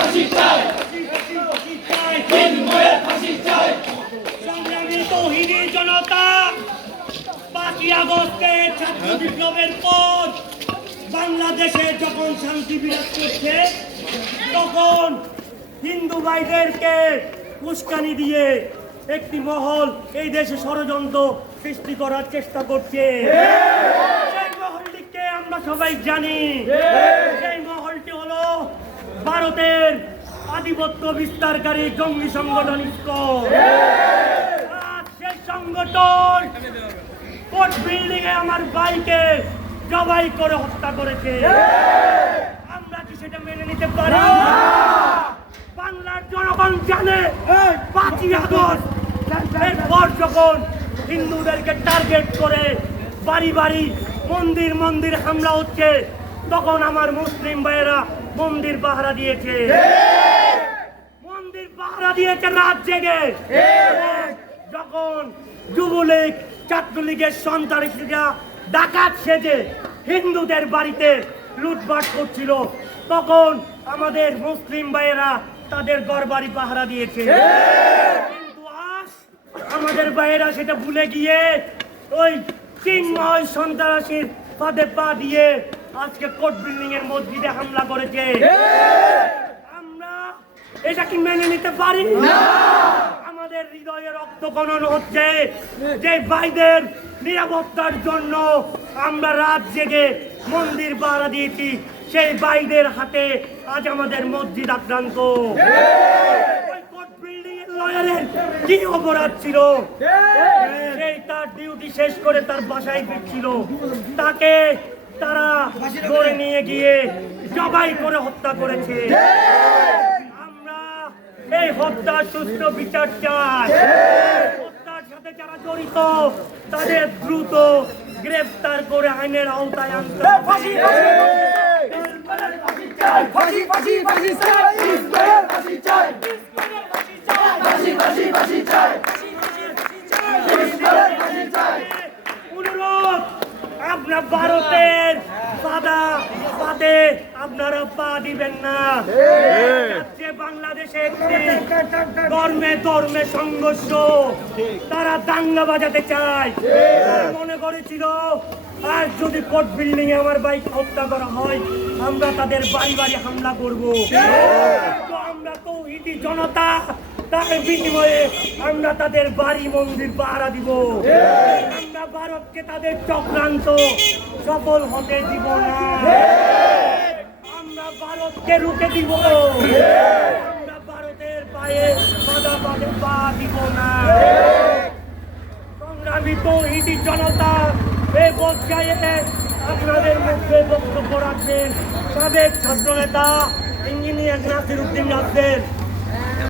ফাঁসি চাই চিন্ময়ের ফাঁসি চাই সংগ্রামী তৌহিদি জনতা পাঁচই আগস্টে ছাত্র বিপ্লবের পর বাংলাদেশে যখন শান্তি বিরাজ করছে তখন হিন্দু ভাইদেরকে উস্কানি দিয়ে একটি মহল এই দেশে ষড়যন্ত্র সৃষ্টি করার চেষ্টা করছে। সেই মহলটিকে আমরা সবাই জানি। সেই মহলটি হলো ভারতের আধিপত্য বিস্তারকারী জঙ্গি সংগঠন সেই সংগঠন কোর্ট বিল্ডিং এ আমার ভাইকে জবাই করে হত্যা করেছে। আমরা কি সেটা মেনে নিতে পারি? বাংলার জনগণ জানে পাঁচই আগস্ট এরপর যখন হিন্দুদেরকে টার্গেট করে বাড়ি বাড়ি মন্দির মন্দির হামলা হচ্ছে, তখন আমার মুসলিম ভাইয়েরা মন্দির পাহারা দিয়েছে। পাহারা দিয়েছে রাত জেগে। যখন যুবলীগ, ছাত্রলীগের সন্ত্রাসীরা ডাকাত সেজে হিন্দুদের বাড়িতে লুটপাট করছিল, তখন আমাদের মুসলিম ভাইয়েরা তাদের ঘর বাড়ি পাহারা দিয়েছে। কিন্তু আজ আমাদের ভাইয়েরা সেটা ভুলে গিয়ে ওই চিন্ময় সন্ত্রাসীর পাদে পা দিয়ে আজকে কোর্ট বিল্ডিং এর মসজিদে হামলা করেছে। এটা কি মেনে নিতে পারি? আমাদের হৃদয়ে রক্তকণন হচ্ছে। যে ভাইদের নিরাপত্তার জন্য আমরা রাত জেগে মন্দির পাহারা দিয়েছি সেই ভাইদের হাতে আজ আমাদের মসজিদ আক্রান্ত। লয়ারের কি অপরাধ ছিল? সেই তার ডিউটি শেষ করে তার বাসায় ফিরছিল। তাকে তারা ধরে নিয়ে গিয়ে জবাই করে হত্যা করেছে। এই হত্যার সুস্থ বিচার চাই। হত্যার সাথে যারা জড়িত তাদের দ্রুত গ্রেফতার করে আইনের আওতায় আনতে অনুরোধ আপনার ভারতের বাধা বাদে আপনারা পা দিবেন না। বাংলাদেশে একটি ধর্মে ধর্মে সংঘর্ষ। তারা দাঙ্গা বাজাতে চায়। মনে করেছিল আর যদি কোর্ট বিল্ডিং এ আমার বাইক হত্যা করা হয় আমরা তাদের বাড়ি বাড়ি হামলা করব। তো আমরা তো ইতি জনতা তার বিনিময়ে আমরা তাদের বাড়ি মন্দির পাহারা দিব। আমরা ভারতকে তাদের চক্রান্ত সফল হতে দিব না। ভারতকে রুখে দিব? আমরা ভারতের পায়ে সাদা পাবে, পা দিব না। সংগ্রামী তো ইডি জনতা এই পর্যায়ে আপনাদের মধ্যে বক্তব্য রাখবেন। সাবেক ছাত্রনেতা, ইঞ্জিনিয়ার নাসির। উদ্দিন রাখবেন